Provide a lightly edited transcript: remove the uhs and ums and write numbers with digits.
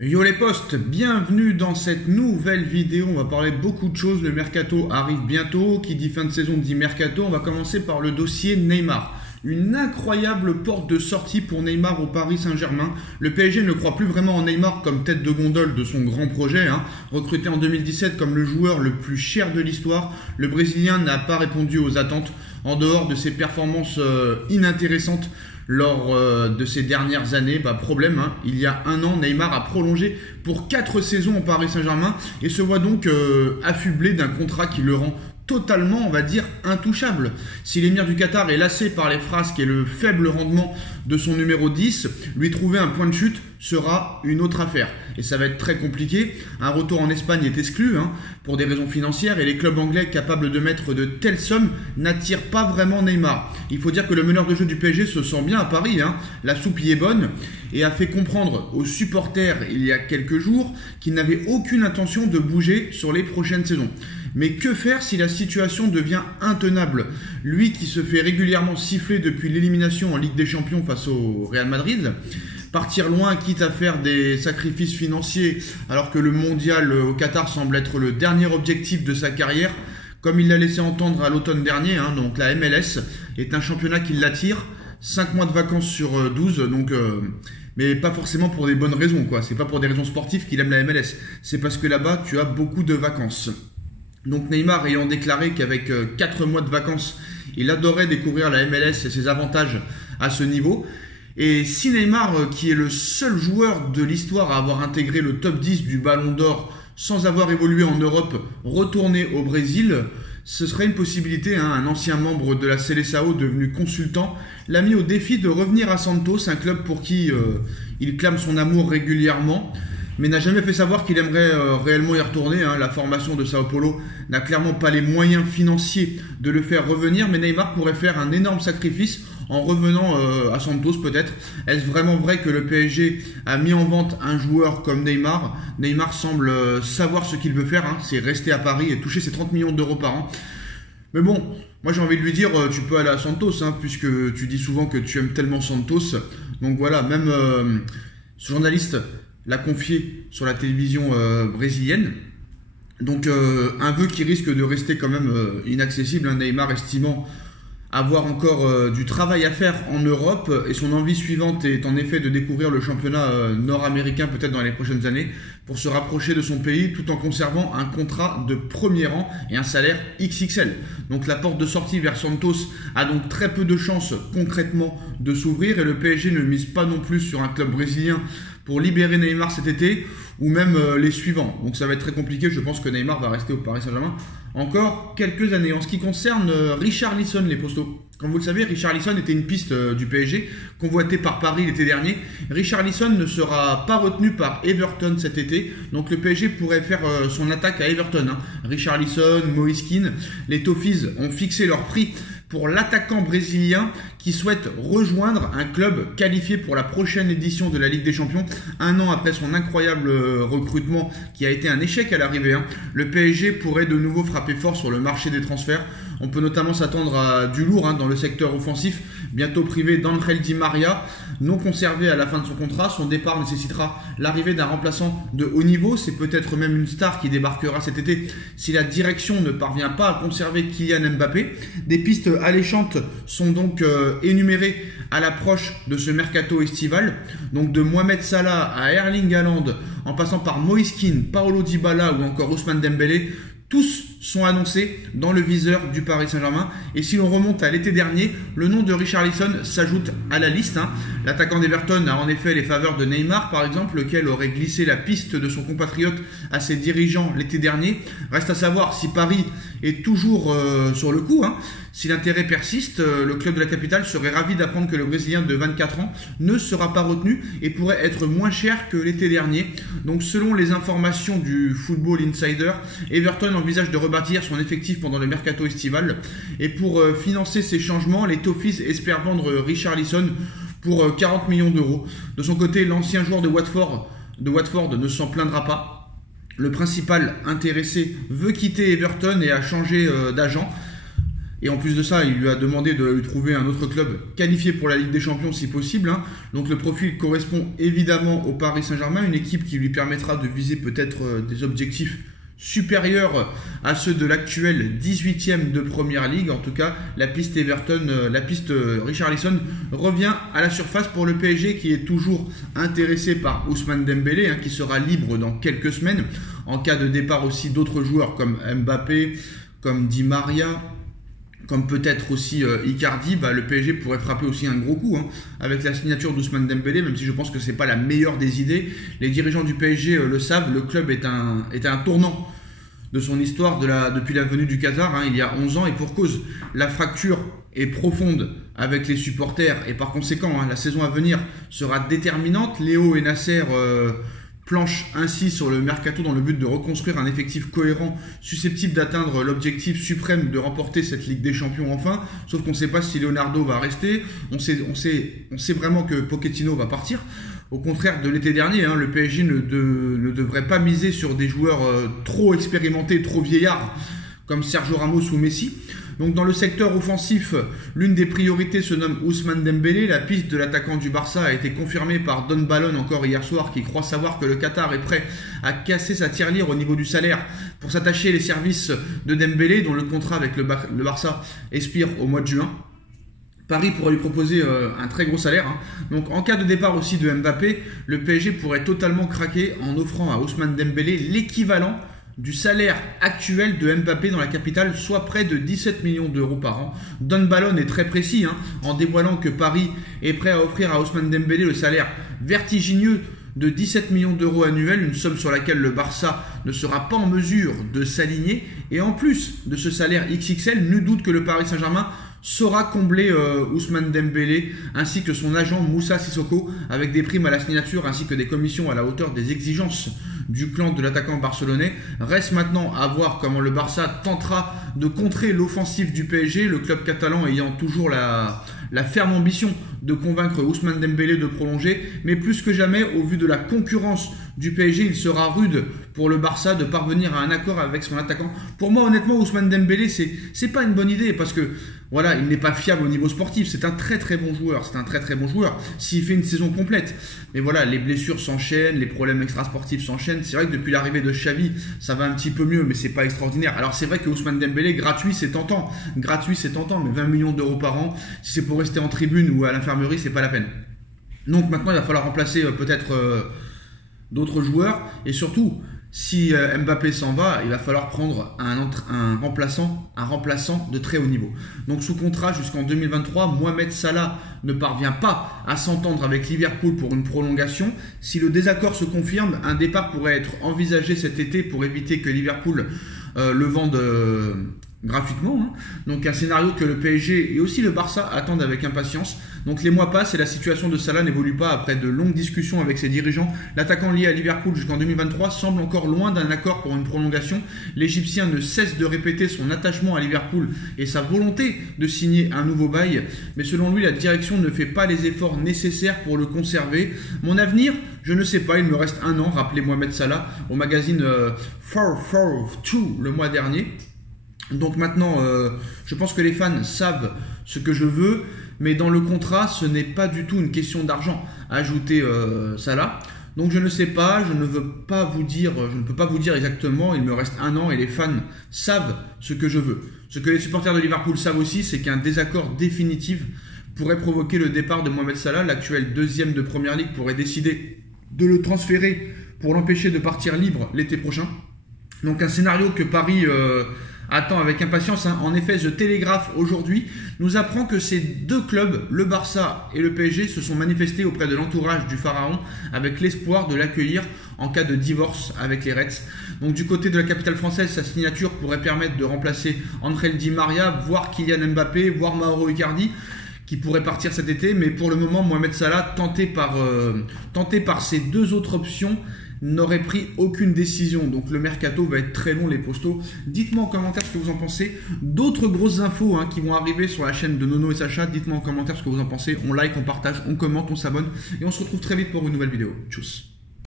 Yo les potes, bienvenue dans cette nouvelle vidéo. On va parler de beaucoup de choses. Le mercato arrive bientôt. Qui dit fin de saison dit mercato. On va commencer par le dossier Neymar. Une incroyable porte de sortie pour Neymar au Paris Saint-Germain. Le PSG ne croit plus vraiment en Neymar comme tête de gondole de son grand projet. Recruté en 2017 comme le joueur le plus cher de l'histoire, le Brésilien n'a pas répondu aux attentes en dehors de ses performances inintéressantes lors de ces dernières années. Problème, il y a un an, Neymar a prolongé pour 4 saisons au Paris Saint-Germain et se voit donc affublé d'un contrat qui le rend totalement, on va dire, intouchable. Si l'émir du Qatar est lassé par les frasques et le faible rendement de son numéro 10, lui trouver un point de chute sera une autre affaire. Et ça va être très compliqué. Un retour en Espagne est exclu pour des raisons financières et les clubs anglais capables de mettre de telles sommes n'attirent pas vraiment Neymar. Il faut dire que le meneur de jeu du PSG se sent bien à Paris. La soupe y est bonne et a fait comprendre aux supporters il y a quelques jours qu'il n'avait aucune intention de bouger sur les prochaines saisons. Mais que faire si la situation devient intenable? Lui qui se fait régulièrement siffler depuis l'élimination en Ligue des Champions face au Real Madrid, partir loin quitte à faire des sacrifices financiers alors que le mondial au Qatar semble être le dernier objectif de sa carrière, comme il l'a laissé entendre à l'automne dernier, donc la MLS est un championnat qui l'attire, 5 mois de vacances sur 12, mais pas forcément pour des bonnes raisons, c'est pas pour des raisons sportives qu'il aime la MLS, c'est parce que là-bas tu as beaucoup de vacances. Donc Neymar ayant déclaré qu'avec 4 mois de vacances, il adorait découvrir la MLS et ses avantages à ce niveau. Et si Neymar, qui est le seul joueur de l'histoire à avoir intégré le top 10 du Ballon d'Or sans avoir évolué en Europe, retournait au Brésil, ce serait une possibilité. Un ancien membre de la Seleção devenu consultant l'a mis au défi de revenir à Santos, un club pour qui il clame son amour régulièrement, mais n'a jamais fait savoir qu'il aimerait réellement y retourner. La formation de Sao Paulo n'a clairement pas les moyens financiers de le faire revenir, mais Neymar pourrait faire un énorme sacrifice en revenant à Santos peut-être. Est-ce vraiment vrai que le PSG a mis en vente un joueur comme Neymar? Neymar semble savoir ce qu'il veut faire, c'est rester à Paris et toucher ses 30 millions d'euros par an. Mais bon, moi j'ai envie de lui dire, tu peux aller à Santos, puisque tu dis souvent que tu aimes tellement Santos. Donc voilà, même ce journaliste l'a confié sur la télévision brésilienne. Donc un vœu qui risque de rester quand même inaccessible, Neymar estimant avoir encore du travail à faire en Europe, et son envie suivante est en effet de découvrir le championnat nord-américain peut-être dans les prochaines années pour se rapprocher de son pays tout en conservant un contrat de premier rang et un salaire XXL. Donc la porte de sortie vers Santos a donc très peu de chances concrètement de s'ouvrir et le PSG ne mise pas non plus sur un club brésilien pour libérer Neymar cet été ou même les suivants. Donc ça va être très compliqué. Je pense que Neymar va rester au Paris Saint-Germain encore quelques années. En ce qui concerne Richarlison, les postos, comme vous le savez, Richarlison était une piste du PSG convoitée par Paris l'été dernier. Richarlison ne sera pas retenu par Everton cet été, donc le PSG pourrait faire son attaque à Everton. Richarlison, Moïse Kean, les Toffees ont fixé leur prix pour l'attaquant brésilien qui souhaite rejoindre un club qualifié pour la prochaine édition de la Ligue des Champions, un an après son incroyable recrutement qui a été un échec à l'arrivée. Le PSG pourrait de nouveau frapper fort sur le marché des transferts. On peut notamment s'attendre à du lourd dans le secteur offensif, bientôt privé d'Angel Di Maria, non conservé à la fin de son contrat. Son départ nécessitera l'arrivée d'un remplaçant de haut niveau. C'est peut-être même une star qui débarquera cet été si la direction ne parvient pas à conserver Kylian Mbappé. Des pistes alléchantes sont donc énumérées à l'approche de ce mercato estival. Donc de Mohamed Salah à Erling Haaland, en passant par Moïse Kean, Paulo Dybala ou encore Ousmane Dembélé, tous sont annoncés dans le viseur du Paris Saint-Germain. Et si l'on remonte à l'été dernier, le nom de Richarlison s'ajoute à la liste. L'attaquant d'Everton a en effet les faveurs de Neymar, par exemple, lequel aurait glissé la piste de son compatriote à ses dirigeants l'été dernier. Reste à savoir si Paris est toujours sur le coup. Si l'intérêt persiste, le club de la capitale serait ravi d'apprendre que le Brésilien de 24 ans ne sera pas retenu et pourrait être moins cher que l'été dernier. Donc selon les informations du Football Insider, Everton envisage de rebâtir son effectif pendant le mercato estival. Et pour financer ces changements, les Toffees espèrent vendre Richarlison pour 40 millions d'euros. De son côté, l'ancien joueur de Watford ne s'en plaindra pas. Le principal intéressé veut quitter Everton et a changé d'agent. Et en plus de ça, il lui a demandé de lui trouver un autre club qualifié pour la Ligue des Champions si possible. Donc le profil correspond évidemment au Paris Saint-Germain, une équipe qui lui permettra de viser peut-être des objectifs supérieurs à ceux de l'actuel 18e de Première Ligue. En tout cas, la piste Everton, la piste Richarlison revient à la surface pour le PSG qui est toujours intéressé par Ousmane Dembélé, qui sera libre dans quelques semaines. En cas de départ aussi d'autres joueurs comme Mbappé, comme Di Maria, comme peut-être aussi Icardi, le PSG pourrait frapper aussi un gros coup avec la signature d'Ousmane Dembélé, même si je pense que ce n'est pas la meilleure des idées. Les dirigeants du PSG le savent, le club est un tournant de son histoire depuis la venue du Qatar, il y a 11 ans, et pour cause. La fracture est profonde avec les supporters, et par conséquent, la saison à venir sera déterminante. Léo et Nasser planche ainsi sur le mercato dans le but de reconstruire un effectif cohérent susceptible d'atteindre l'objectif suprême de remporter cette Ligue des Champions enfin, sauf qu'on ne sait pas si Leonardo va rester, on sait vraiment que Pochettino va partir. Au contraire de l'été dernier, le PSG ne devrait pas miser sur des joueurs trop expérimentés, trop vieillards, comme Sergio Ramos ou Messi. Donc dans le secteur offensif, l'une des priorités se nomme Ousmane Dembélé. La piste de l'attaquant du Barça a été confirmée par Don Balon encore hier soir, qui croit savoir que le Qatar est prêt à casser sa tirelire au niveau du salaire pour s'attacher les services de Dembélé, dont le contrat avec le Barça expire au mois de juin. Paris pourrait lui proposer un très gros salaire. Donc en cas de départ aussi de Mbappé, le PSG pourrait totalement craquer en offrant à Ousmane Dembélé l'équivalent du salaire actuel de Mbappé dans la capitale, soit près de 17 millions d'euros par an. Don Balon est très précis en dévoilant que Paris est prêt à offrir à Ousmane Dembélé le salaire vertigineux de 17 millions d'euros annuels, une somme sur laquelle le Barça ne sera pas en mesure de s'aligner. Et en plus de ce salaire XXL, nul doute que le Paris Saint-Germain saura combler Ousmane Dembélé ainsi que son agent Moussa Sissoko avec des primes à la signature ainsi que des commissions à la hauteur des exigences du clan de l'attaquant barcelonais. Reste maintenant à voir comment le Barça tentera de contrer l'offensive du PSG, le club catalan ayant toujours la ferme ambition de convaincre Ousmane Dembélé de prolonger, mais plus que jamais, au vu de la concurrence du PSG, il sera rude pour le Barça de parvenir à un accord avec son attaquant. Pour moi, honnêtement, Ousmane Dembélé, c'est pas une bonne idée parce que voilà, il n'est pas fiable au niveau sportif. C'est un très très bon joueur. S'il fait une saison complète. Mais voilà, les blessures s'enchaînent, les problèmes extrasportifs s'enchaînent. C'est vrai que depuis l'arrivée de Xavi, ça va un petit peu mieux, mais c'est pas extraordinaire. Alors c'est vrai que Ousmane Dembélé, gratuit, c'est tentant, mais 20 millions d'euros par an, si c'est pour rester en tribune ou à l'infirmerie, c'est pas la peine. Donc maintenant, il va falloir remplacer peut-être d'autres joueurs, et surtout, si Mbappé s'en va, il va falloir prendre un remplaçant de très haut niveau. Donc sous contrat jusqu'en 2023, Mohamed Salah ne parvient pas à s'entendre avec Liverpool pour une prolongation. Si le désaccord se confirme, un départ pourrait être envisagé cet été pour éviter que Liverpool le vende gratuitement. Donc un scénario que le PSG et aussi le Barça attendent avec impatience. Donc les mois passent et la situation de Salah n'évolue pas après de longues discussions avec ses dirigeants. L'attaquant lié à Liverpool jusqu'en 2023 semble encore loin d'un accord pour une prolongation. L'Égyptien ne cesse de répéter son attachement à Liverpool et sa volonté de signer un nouveau bail. Mais selon lui, la direction ne fait pas les efforts nécessaires pour le conserver. Mon avenir, je ne sais pas, il me reste un an, rappelait Mohamed Salah au magazine 442 le mois dernier. Donc maintenant, je pense que les fans savent ce que je veux, mais dans le contrat, ce n'est pas du tout une question d'argent, ajoutait Salah. Donc je ne sais pas, je ne peux pas vous dire exactement, il me reste un an et les fans savent ce que je veux. Ce que les supporters de Liverpool savent aussi, c'est qu'un désaccord définitif pourrait provoquer le départ de Mohamed Salah. L'actuel deuxième de Première Ligue pourrait décider de le transférer pour l'empêcher de partir libre l'été prochain. Donc un scénario que Paris attend avec impatience. En effet, The Telegraph aujourd'hui nous apprend que ces deux clubs, le Barça et le PSG, se sont manifestés auprès de l'entourage du Pharaon avec l'espoir de l'accueillir en cas de divorce avec les Reds. Donc du côté de la capitale française, sa signature pourrait permettre de remplacer Angel Di Maria, voire Kylian Mbappé, voire Mauro Icardi, qui pourrait partir cet été. Mais pour le moment, Mohamed Salah, tenté par ces deux autres options, n'aurait pris aucune décision. Donc le mercato va être très long, les postos. Dites-moi en commentaire ce que vous en pensez. D'autres grosses infos qui vont arriver sur la chaîne de Nono et Sacha. Dites-moi en commentaire ce que vous en pensez. On like, on partage, on commente, on s'abonne. Et on se retrouve très vite pour une nouvelle vidéo. Tchuss.